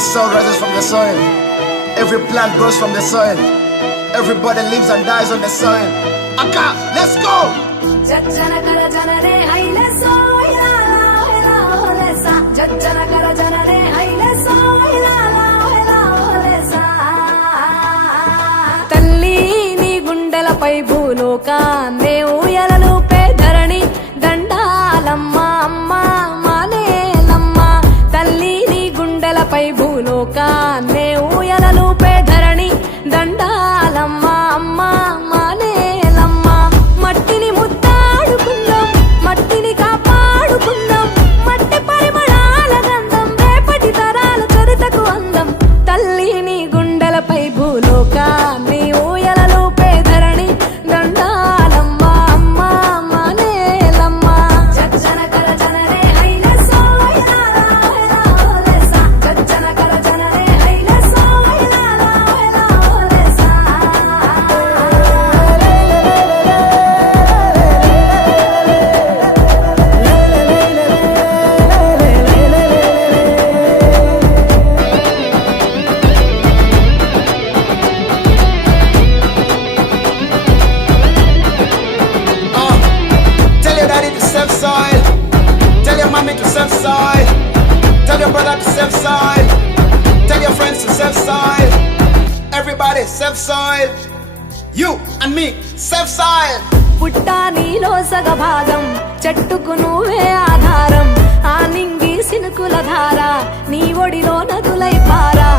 soul rises from the soil. Every plant grows from the soil. Everybody lives and dies on the soil. Akka, let's go! Jajjana kara janare haile so ila la lesa. Jajjana kara janare haile so ila la lesa. తల్లి నీ గుండెలపై భూలోకాన్నే ఊయలలుపే ధరణి దండాలమ్మ అమ్మ మానేలమ్మ. తల్లి నీ గుండెలపై భూలోకాన్నే ఊయలలుపే ధరణి దండాలమ్మ అమ్మ మానేలమ్మ. మట్టిని ముద్దాడుకుందాం, మట్టిని కాపాడుకుందాం, మట్టి పరిమళాల గంధం రేపటి తరాల చరితకు అందం. తల్లి నీ గుండెలపై భూలోకాన్ని ఊయలలుపే ధరణి దండాలమ్మ అమ్మ మానేలమ్మ. జజ్జన కర జనరే హైలే సో ఇలా లెసా. జజ్జన కర జనరే హైలే సో ఇలా లెసా. Tell your daddy to save soil. Tell your mommy to save soil. Tell your brother to save soil. Tell your friends to save soil. Everybody save soil. You and me save soil. పుట్టా నీలో సగ భాగం, చెట్టుకు నువ్వే ఆధారం. ఆ నింగి సినుకుల ధార నీ ఒడిలో నదులై పారా.